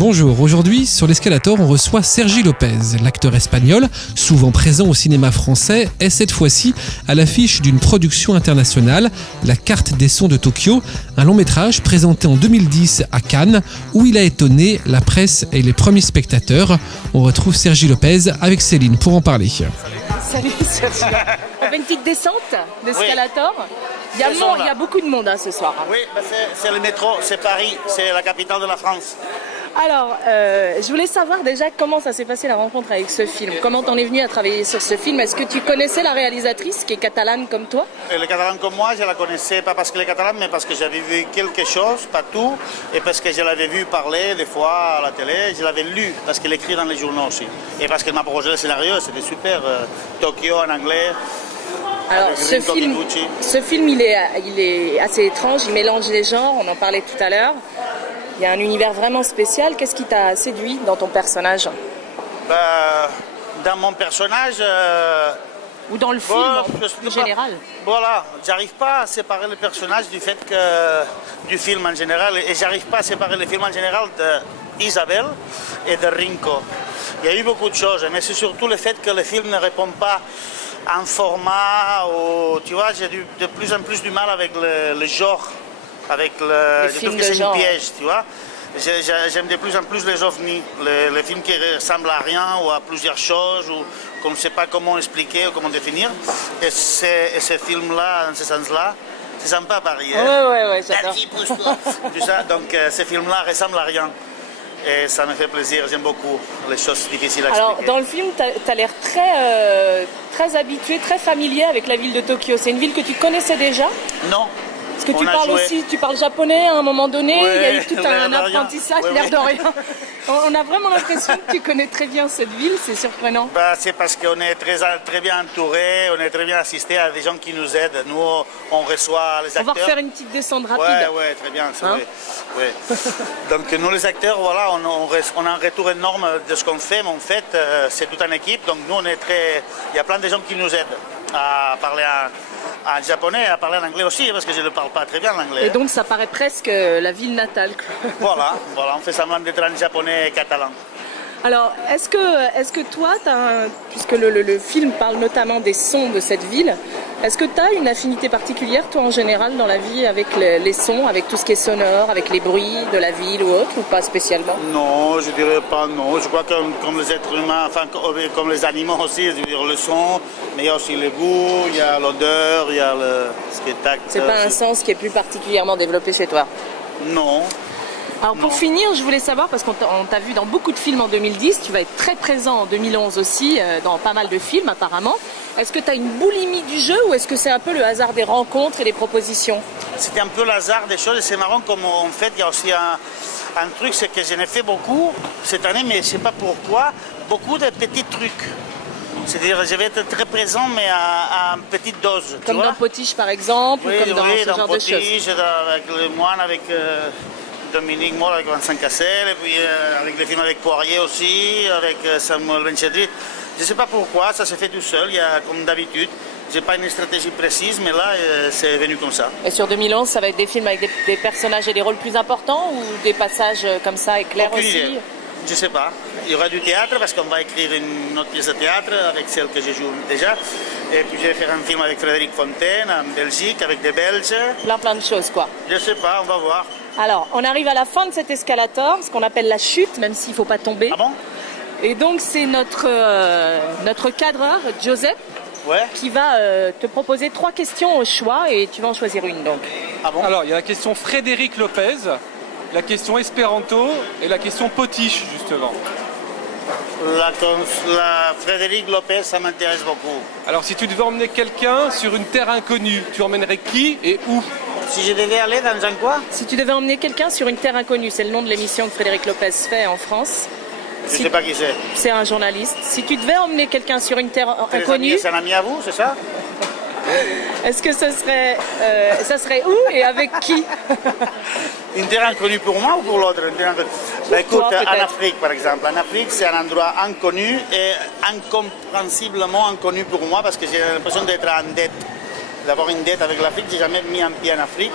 Bonjour, aujourd'hui sur l'Escalator on reçoit Sergi Lopez. L'acteur espagnol, souvent présent au cinéma français, est cette fois-ci à l'affiche d'une production internationale, La Carte des Sons de Tokyo, un long métrage présenté en 2010 à Cannes où il a étonné la presse et les premiers spectateurs. On retrouve Sergi Lopez avec Céline pour en parler. Salut Sergi. On fait une petite descente d'Escalator. Oui. Il y a beaucoup de monde ce soir. Oui, c'est le métro, c'est Paris, c'est la capitale de la France. Alors, je voulais savoir déjà comment ça s'est passé la rencontre avec ce film. Comment t'en es venu à travailler sur ce film? Est-ce que tu connaissais la réalisatrice qui est catalane comme toi? Elle est catalane comme moi, je la connaissais pas parce qu'elle est catalane, mais parce que j'avais vu quelque chose, pas tout, et parce que je l'avais vu parler des fois à la télé, je l'avais lu parce qu'elle écrit dans les journaux aussi. Et parce qu'elle m'a proposé le scénario, c'était super. Tokyo en anglais. Alors, ce film, il est assez étrange, il mélange les genres, on en parlait tout à l'heure. Il y a un univers vraiment spécial. Qu'est-ce qui t'a séduit dans ton personnage? Dans mon personnage... Ou dans le film, en général? Voilà, j'arrive pas à séparer le personnage du film en général. Et j'arrive pas à séparer le film en général d'Isabelle et de Rinko. Il y a eu beaucoup de choses, mais c'est surtout le fait que le film ne répond pas en format... Tu vois, j'ai de plus en plus du mal avec le genre. Avec je trouve que c'est un piège, tu vois. J'aime de plus en plus les ovnis, les films qui ressemblent à rien ou à plusieurs choses, ou qu'on ne sait pas comment expliquer ou comment définir. Et ce film-là, dans ce sens-là, c'est sympa à Paris. Ouais, j'adore. Tout ça, donc ce film-là ressemble à rien. Et ça me fait plaisir, j'aime beaucoup les choses difficiles à expliquer. Alors, dans le film, tu as l'air très habitué, très familier avec la ville de Tokyo. C'est une ville que tu connaissais déjà? Non. Parce que tu parles japonais à un moment donné, il y a eu tout un apprentissage, l'air de rien. On a vraiment l'impression que tu connais très bien cette ville, c'est surprenant. C'est parce qu'on est très bien entouré, on est très bien assisté à des gens qui nous aident. Nous, on reçoit les acteurs. On va refaire une petite descente rapide. Oui, très bien, c'est vrai. Ouais. Donc nous, les acteurs, voilà, on a un retour énorme de ce qu'on fait, mais en fait, c'est toute une équipe. Donc nous, il y a plein de gens qui nous aident à parler en japonais et à parler en anglais aussi, parce que je ne parle pas très bien l'anglais. Et donc ça paraît presque la ville natale. Voilà, on fait semblant d'être en japonais et catalan. Alors, est-ce que toi, puisque le film parle notamment des sons de cette ville, est-ce que tu as une affinité particulière, toi, en général, dans la vie, avec les sons, avec tout ce qui est sonore, avec les bruits de la ville ou autre, ou pas spécialement? Non, je dirais pas non. Je crois que comme les êtres humains, enfin, comme les animaux aussi, je veux dire le son, mais il y a aussi le goût, il y a l'odeur, il y a ce qui est tact. C'est pas un sens qui est plus particulièrement développé chez toi? Non. Alors pour finir, je voulais savoir, parce qu'on t'a vu dans beaucoup de films en 2010, tu vas être très présent en 2011 aussi, dans pas mal de films apparemment. Est-ce que tu as une boulimie du jeu ou est-ce que c'est un peu le hasard des rencontres et des propositions? C'était un peu le hasard des choses et c'est marrant comme en fait il y a aussi un truc, c'est que j'en ai fait beaucoup cette année, mais je ne sais pas pourquoi, beaucoup de petits trucs. C'est-à-dire je vais être très présent mais à une petite dose. Comme dans Potiche par exemple, ou comme dans ce genre de choses? Potiche, avec le moine, avec... Dominique Moll avec Vincent Cassel, et puis avec les films avec Poirier aussi, avec Samuel Benchetri. Je ne sais pas pourquoi, ça s'est fait tout seul, il y a comme d'habitude. Je n'ai pas une stratégie précise, mais là, c'est venu comme ça. Et sur 2011, ça va être des films avec des personnages et des rôles plus importants ou des passages comme ça éclairs aussi? Je ne sais pas. Il y aura du théâtre parce qu'on va écrire une autre pièce de théâtre avec celle que je joue déjà. Et puis je vais faire un film avec Frédéric Fontaine en Belgique, avec des Belges. Plein de choses quoi. Je ne sais pas, on va voir. Alors, on arrive à la fin de cet escalator, ce qu'on appelle la chute, même s'il ne faut pas tomber. Ah bon? Et donc, c'est notre cadreur, Joseph, qui va te proposer 3 questions au choix et tu vas en choisir une. Donc. Ah bon? Alors, il y a la question Frédéric Lopez, la question Espéranto et la question Potiche, justement. La Frédéric Lopez, ça m'intéresse beaucoup. Alors, si tu devais emmener quelqu'un sur une terre inconnue, tu emmènerais qui et où? Si je devais aller dans un quoi? Si tu devais emmener quelqu'un sur une terre inconnue, c'est le nom de l'émission que Frédéric Lopez fait en France. Je ne sais pas qui c'est. C'est un journaliste. Si tu devais emmener quelqu'un sur une terre inconnue... C'est un ami à vous, c'est ça? Est-ce que ça serait où et avec qui? Une terre inconnue pour moi ou pour l'autre? Écoute, en Afrique par exemple. En Afrique, c'est un endroit inconnu et incompréhensiblement inconnu pour moi parce que j'ai l'impression d'être en dette. D'avoir une dette avec l'Afrique, j'ai jamais mis un pied en Afrique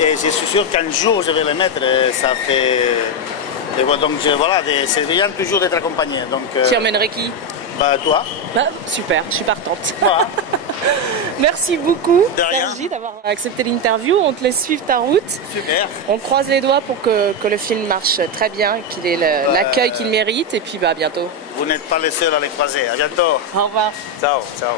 et je suis sûr qu'un jour je vais le mettre. Ça fait Et voilà, donc voilà, c'est bien toujours d'être accompagné. Donc, Tu emmènerais qui? bah, toi. Bah, super, je suis partante. Voilà. Merci beaucoup, De rien. Sergi, d'avoir accepté l'interview. On te laisse suivre ta route. Super. On croise les doigts pour que le film marche très bien, qu'il ait l'accueil qu'il mérite. Et puis, bah, à bientôt. Vous n'êtes pas les seuls à les croiser. À bientôt. Au revoir. Ciao, ciao.